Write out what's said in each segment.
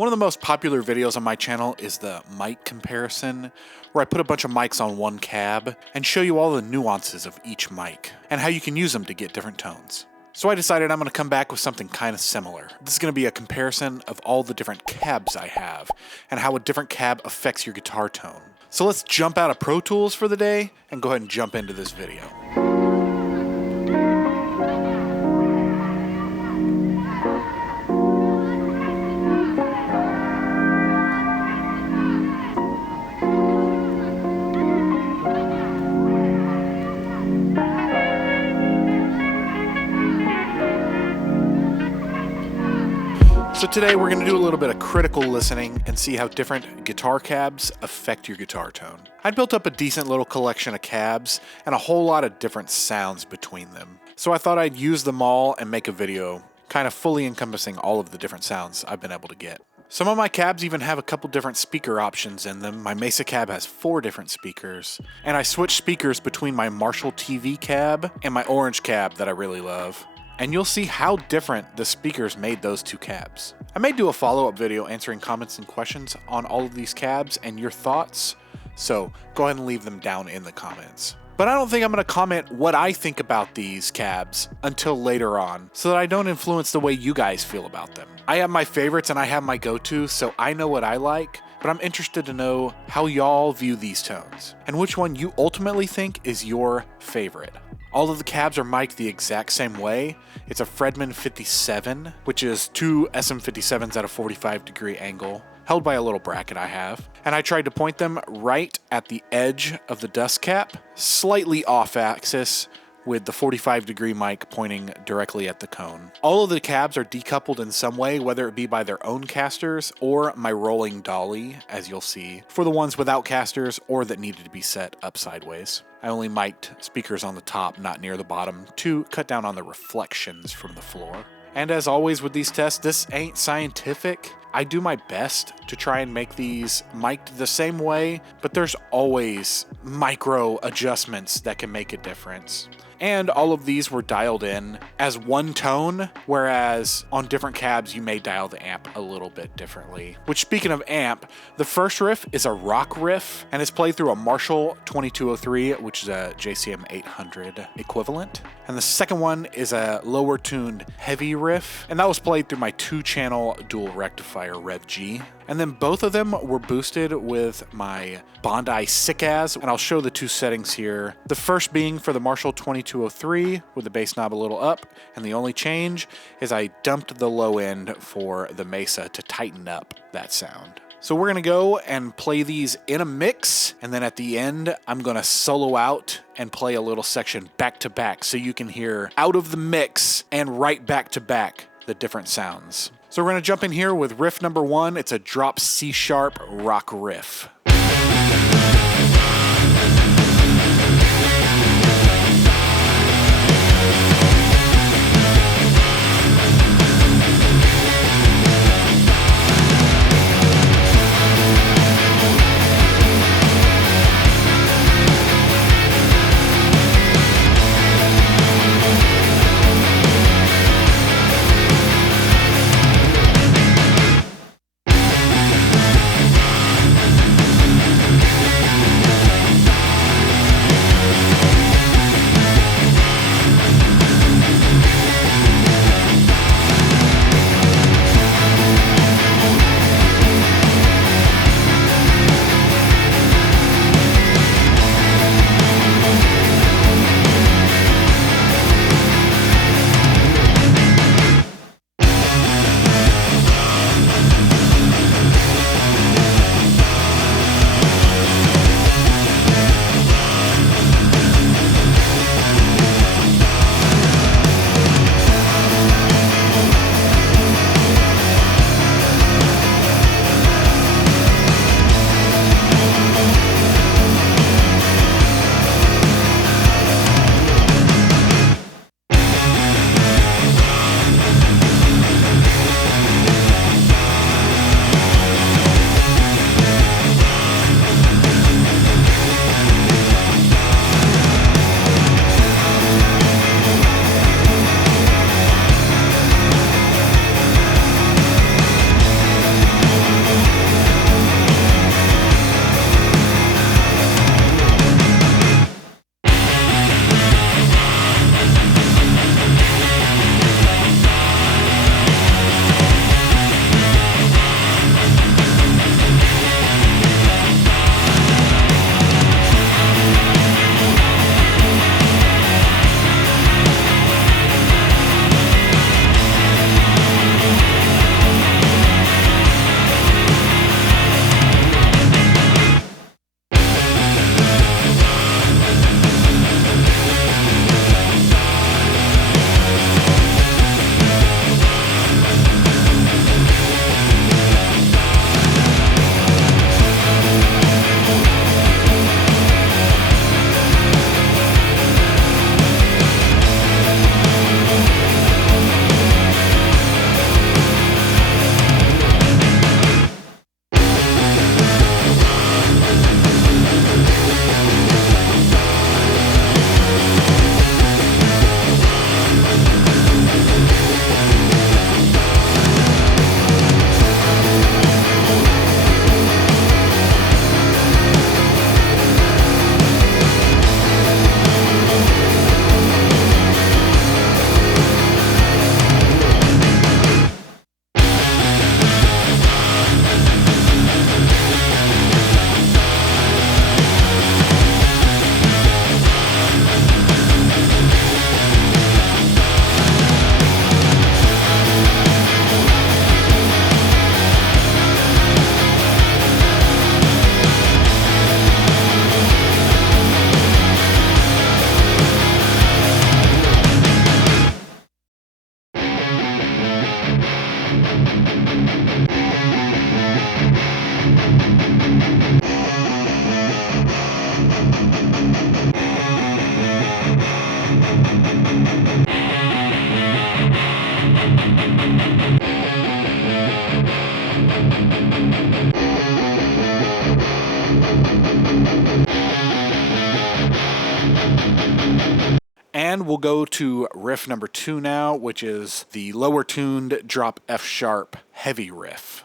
One of the most popular videos on my channel is the mic comparison, where I put a bunch of mics on one cab and show you all the nuances of each mic and how you can use them to get different tones. So I decided I'm going to come back with something kind of similar. This is going to be a comparison of all the different cabs I have and how a different cab affects your guitar tone. So let's jump out of Pro Tools for the day and go ahead and jump into this video. So today we're going to do a little bit of critical listening and see how different guitar cabs affect your guitar tone. I built up a decent little collection of cabs and a whole lot of different sounds between them. So I thought I'd use them all and make a video kind of fully encompassing all of the different sounds I've been able to get. Some of my cabs even have a couple different speaker options in them. My Mesa cab has 4 different speakers, and I switched speakers between my Marshall TV cab and my Orange cab that I really love. And you'll see how different the speakers made those 2 cabs. I may do a follow-up video answering comments and questions on all of these cabs and your thoughts, so go ahead and leave them down in the comments. But I don't think I'm going to comment what I think about these cabs until later on, so that I don't influence the way you guys feel about them. I have my favorites and I have my go-tos, so I know what I like, but I'm interested to know how y'all view these tones, and which one you ultimately think is your favorite. All of the cabs are mic'd the exact same way. It's a Fredman 57, which is 2 SM57s at a 45-degree angle, held by a little bracket I have. And I tried to point them right at the edge of the dust cap, slightly off axis, with the 45-degree mic pointing directly at the cone. All of the cabs are decoupled in some way, whether it be by their own casters or my rolling dolly, as you'll see, for the ones without casters or that needed to be set up sideways. I only mic'd speakers on the top, not near the bottom, to cut down on the reflections from the floor. And as always with these tests, this ain't scientific. I do my best to try and make these mic'd the same way, but there's always micro adjustments that can make a difference. And all of these were dialed in as one tone, whereas on different cabs you may dial the amp a little bit differently. Which, speaking of amp, the first riff is a rock riff and it's played through a Marshall 2203, which is a JCM 800 equivalent. And the second one is a lower tuned heavy riff, and that was played through my 2-channel dual rectifier Rev G. And then both of them were boosted with my Bondi Sick As, and I'll show the 2 settings here. The first being for the Marshall 2203 with the bass knob a little up, and the only change is I dumped the low end for the Mesa to tighten up that sound. So we're gonna go and play these in a mix, and then at the end, I'm gonna solo out and play a little section back to back so you can hear out of the mix and right back to back the different sounds. So we're gonna jump in here with riff number 1. It's a drop C sharp rock riff. we'll go to riff number 2 now, which is the lower tuned drop F sharp heavy riff.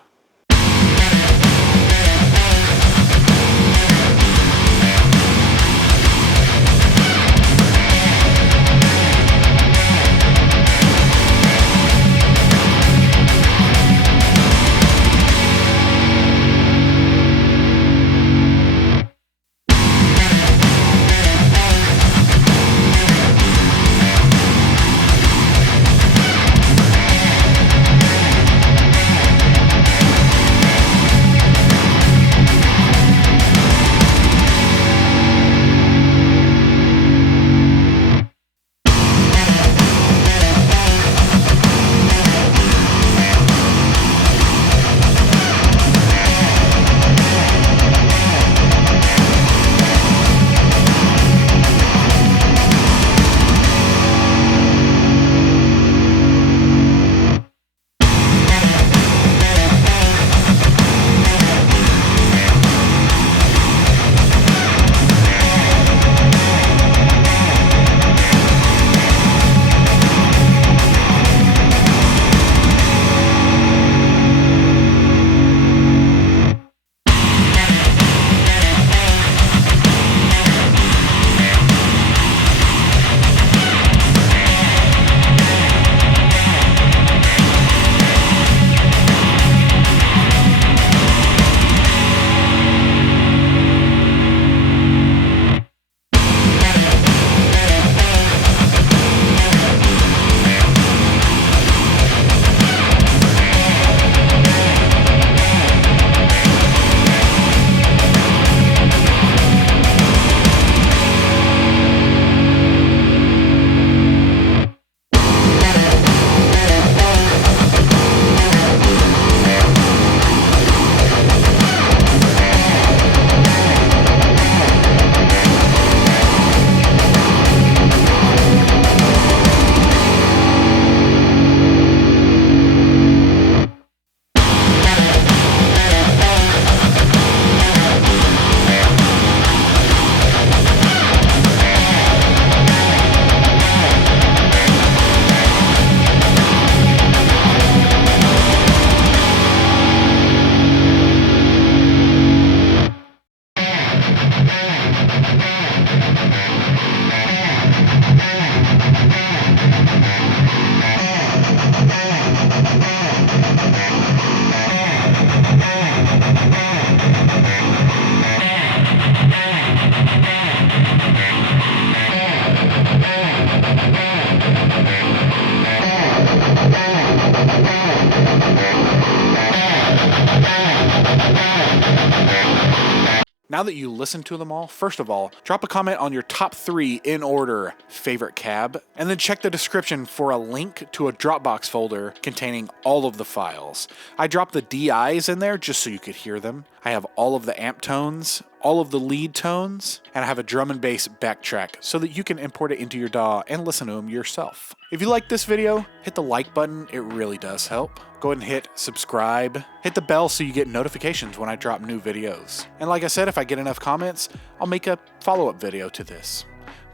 Now that you listen to them all, first of all, drop a comment on your top 3 in order favorite cab, and then check the description for a link to a Dropbox folder containing all of the files. I dropped the DIs in there just so you could hear them. I have all of the amp tones, all of the lead tones, and I have a drum and bass backtrack so that you can import it into your DAW and listen to them yourself. If you like this video, hit the like button, it really does help. Go ahead and hit subscribe, hit the bell so you get notifications when I drop new videos. And like I said, if I get enough comments, I'll make a follow-up video to this.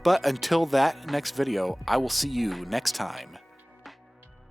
But until that next video, I will see you next time.